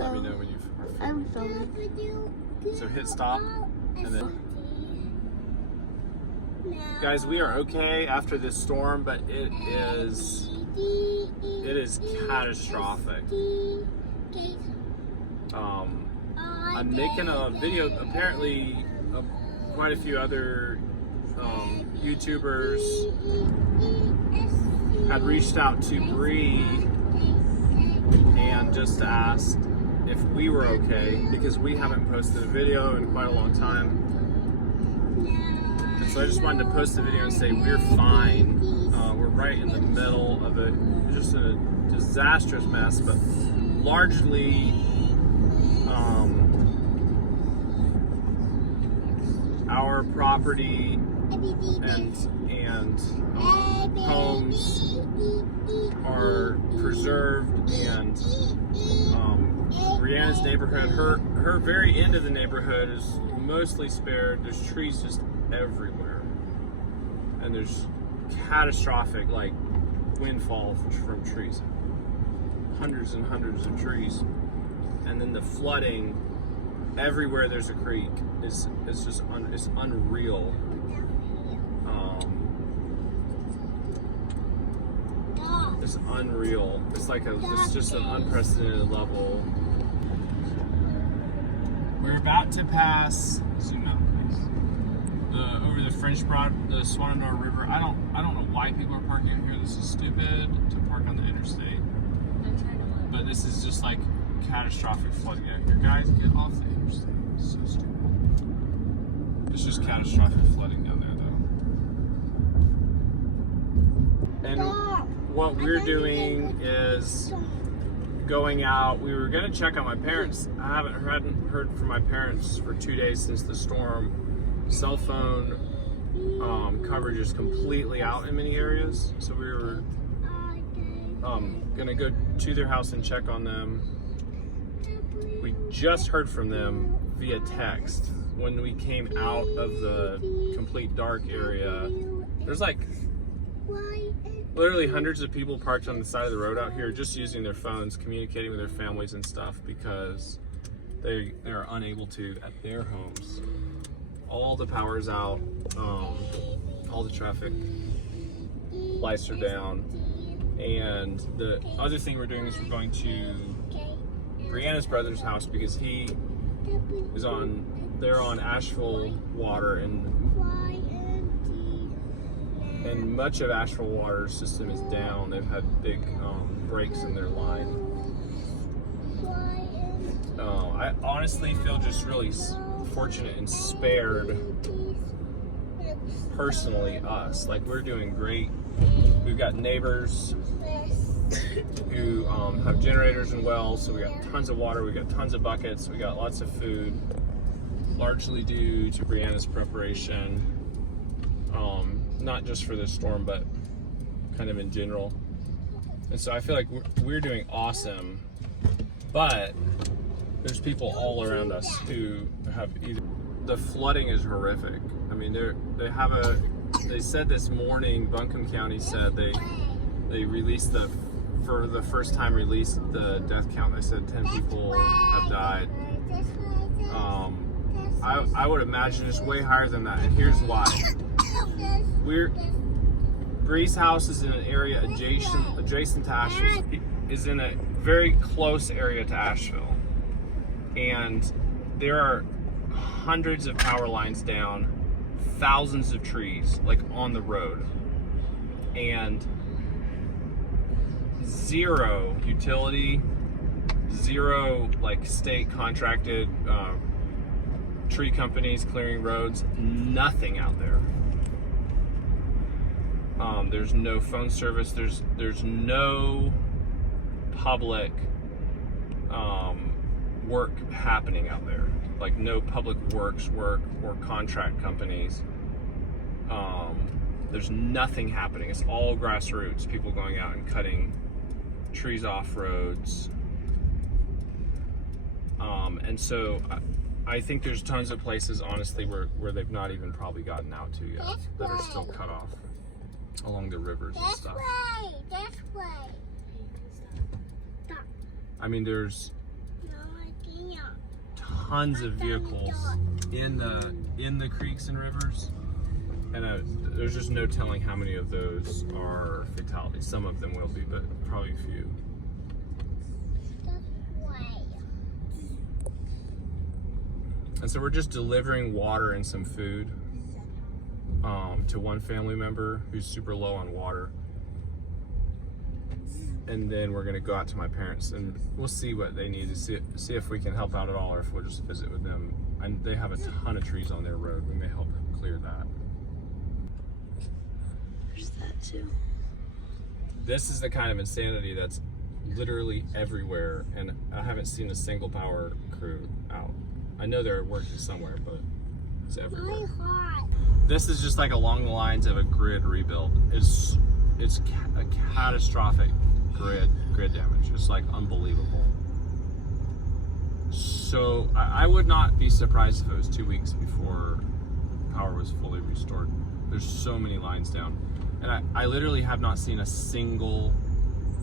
Let me know when you've I'm filming. So hit stop and then. Guys, we are okay after this storm, but it is catastrophic. I'm making a video. Apparently, quite a few other YouTubers had reached out to Bree and just asked if we were okay, because we haven't posted a video in quite a long time. And so I just wanted to post a video and say we're fine. We're right in the middle of just a disastrous mess, but largely our property and homes are preserved, and Brianna's neighborhood, her very end of the neighborhood is mostly spared. There's trees just everywhere, and there's catastrophic like windfall from trees, hundreds and hundreds of trees, and then the flooding everywhere there's a creek is just it's unreal. It's unreal. It's just an unprecedented level. We're about to pass. Zoom out, please. Over the French Broad, the Swananoa River. I don't know why people are parking out here. This is stupid to park on the interstate. But this is just like catastrophic flooding out here. Guys, get off the interstate. It's so stupid. It's just catastrophic flooding down there, though. And what we're doing is going out. We were going to check on my parents. I hadn't heard from my parents for 2 days since the storm. Cell phone coverage is completely out in many areas. So we were going to go to their house and check on them. We just heard from them via text. When we came out of the complete dark area, there's like literally hundreds of people parked on the side of the road out here just using their phones, communicating with their families and stuff, because they are unable to at their homes. All the power's out, all the traffic lights are down, and the other thing we're doing is we're going to Brianna's brother's house because they're on Asheville water, and much of Asheville water's system is down. They've had big breaks in their line. I honestly feel just really fortunate and spared, personally, us. Like, we're doing great. We've got neighbors who have generators and wells, so we got tons of water, we got tons of buckets, we got lots of food, largely due to Brianna's preparation, not just for this storm, but kind of in general. And so I feel like we're doing awesome, but there's people all around us who have the flooding is horrific. I mean, they said this morning, Buncombe County said they released for the first time released the death count. They said 10 people have died. I would imagine it's way higher than that, and here's why. Bree's house is in an area adjacent to Asheville, is in a very close area to Asheville, and there are hundreds of power lines down, thousands of trees like on the road, and zero utility, zero like state contracted tree companies clearing roads, nothing out there. There's no phone service. There's no public work happening out there. Like no public works work or contract companies. There's nothing happening. It's all grassroots. People going out and cutting trees off roads. And so I think there's tons of places, honestly, where they've not even probably gotten out to yet, that are still cut off along the rivers and stuff. This way. I mean, there's tons of vehicles in the creeks and rivers, and there's just no telling how many of those are fatalities. Some of them will be, but probably a few. And so we're just delivering water and some food to one family member who's super low on water. And then we're gonna go out to my parents and we'll see what they need to see if we can help out at all, or if we'll just visit with them. And they have a ton of trees on their road. We may help clear that. There's that too. This is the kind of insanity that's literally everywhere, and I haven't seen a single power crew out. I know they're working somewhere, but it's everywhere. This is just like along the lines of a grid rebuild. It's a catastrophic grid damage. It's like unbelievable. So I would not be surprised if it was 2 weeks before power was fully restored. There's so many lines down, and I literally have not seen a single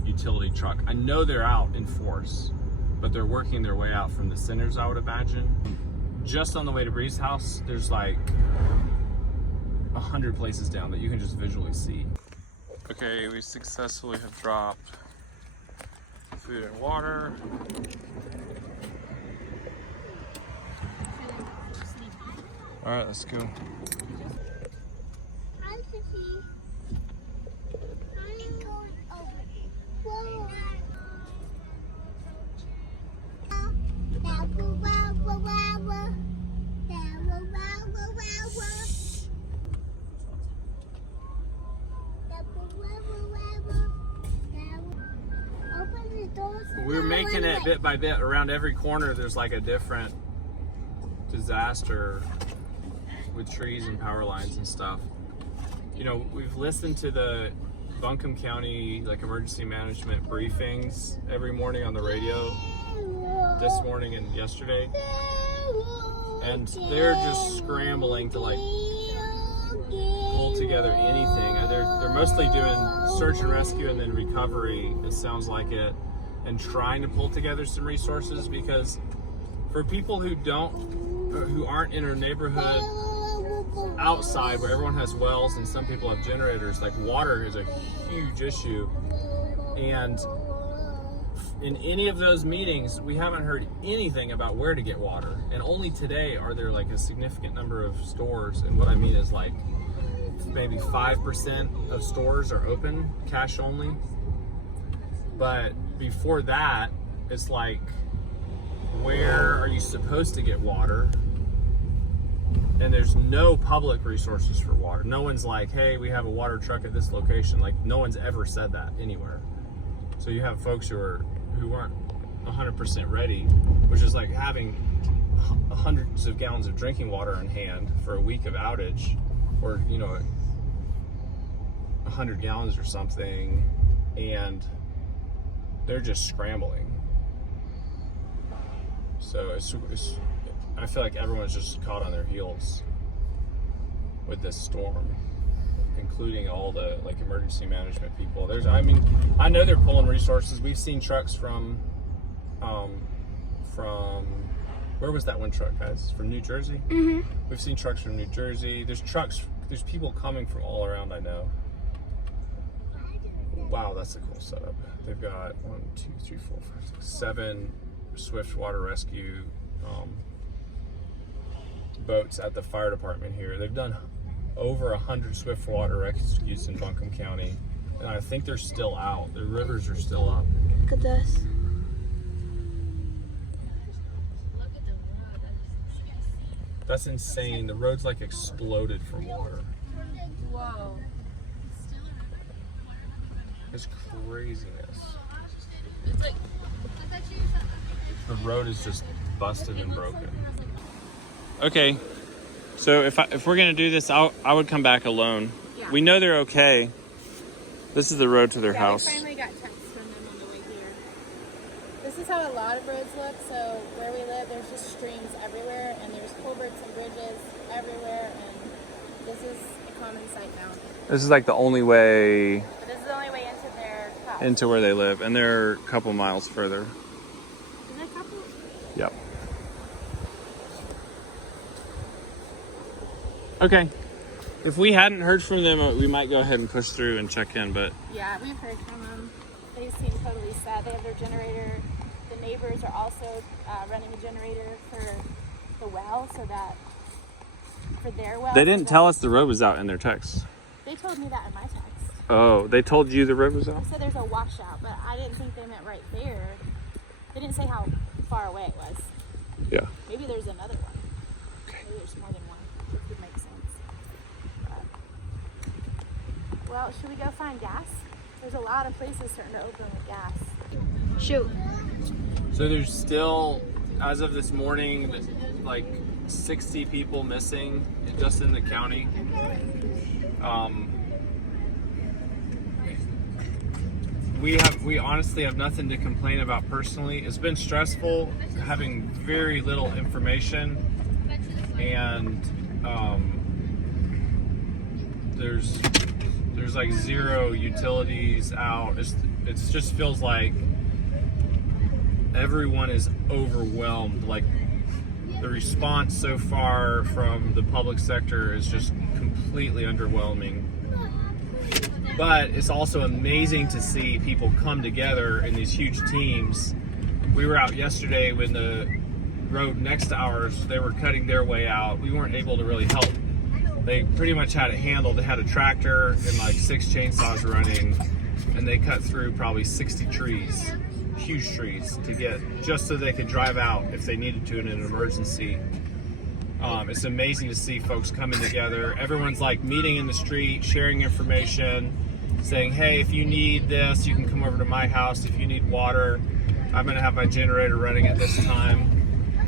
utility truck. I know they're out in force, but they're working their way out from the centers, I would imagine. Just on the way to Bree's house, there's like 100 places down that you can just visually see. Okay, we successfully have dropped food and water. All right, let's go. We're making it bit by bit. Around every corner there's like a different disaster with trees and power lines and stuff. You know, we've listened to the Buncombe County like emergency management briefings every morning on the radio, this morning and yesterday, and they're just scrambling to like pull together anything. They're mostly doing search and rescue and then recovery, it sounds like it, and trying to pull together some resources, because for people who aren't in a neighborhood outside where everyone has wells and some people have generators, like water is a huge issue. And in any of those meetings, we haven't heard anything about where to get water. And only today are there like a significant number of stores. And what I mean is like maybe 5% of stores are open, cash only. But before that, it's like, where are you supposed to get water? And there's no public resources for water. No one's like, hey, we have a water truck at this location. Like, no one's ever said that anywhere. So you have folks who aren't 100% ready, which is like having hundreds of gallons of drinking water in hand for a week of outage, or 100 gallons or something, and they're just scrambling. So I feel like everyone's just caught on their heels with this storm, including all the like emergency management people. I know they're pulling resources. We've seen trucks from where was that one truck, guys? From New Jersey? Mm-hmm. We've seen trucks from New Jersey. There's people coming from all around, I know. Wow, that's a cool setup. They've got 1, 2, 3, 4, 5, 6, 7 swift water rescue boats at the fire department here. They've done over 100 swift water rescues in Buncombe County, and I think they're still out. The rivers are still up. Look at this. That's insane. The road's like exploded from water. Whoa. It's craziness. The road is just busted and broken. Okay, so if we're gonna do this, I would come back alone. Yeah. We know they're okay. This is the road to their house. We finally got texts from them on the way here. This is how a lot of roads look. So where we live, there's just streams everywhere, and there's culverts and bridges everywhere, and this is a common sight now. This is like the only way. But this is the only way into their house. Into where they live, and they're a couple miles further. Is it a couple? Yep. Okay. If we hadn't heard from them, we might go ahead and push through and check in, but... Yeah, we've heard from them. They seem totally sad. They have their generator. The neighbors are also running a generator for the well, so that... For their well. They didn't tell us the road was out in their text. They told me that in my text. Oh, they told you the road was out? They said there's a washout, but I didn't think they meant right there. They didn't say how far away it was. Yeah. Maybe there's another one. Maybe there's more than one, which would make sense. But, well, should we go find gas? There's a lot of places starting to open with gas. Shoot. So there's still, as of this morning, like 60 people missing just in the county. We honestly have nothing to complain about personally. It's been stressful having very little information, and there's like zero utilities out. It just feels like everyone is overwhelmed. Like the response so far from the public sector is just completely underwhelming. But it's also amazing to see people come together in these huge teams. We were out yesterday when the road next to ours, they were cutting their way out. We weren't able to really help. They pretty much had it handled. They had a tractor and like 6 chainsaws running, and they cut through probably 60 trees, huge trees, to get, just so they could drive out if they needed to in an emergency. It's amazing to see folks coming together. Everyone's like meeting in the street, sharing information, saying, hey, if you need this, you can come over to my house. If you need water, I'm going to have my generator running at this time.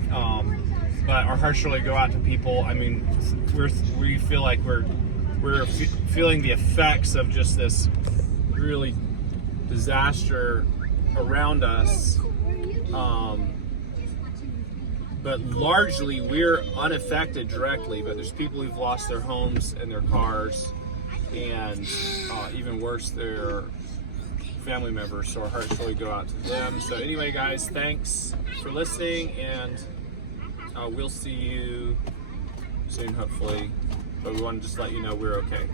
But our hearts really go out to people. I mean, we feel like we're feeling the effects of just this really disaster around us. But largely we're unaffected directly, but there's people who've lost their homes and their cars, and even worse, their family members. So our hearts really go out to them. So anyway, guys, thanks for listening, and we'll see you soon, hopefully. But we want to just let you know we're okay.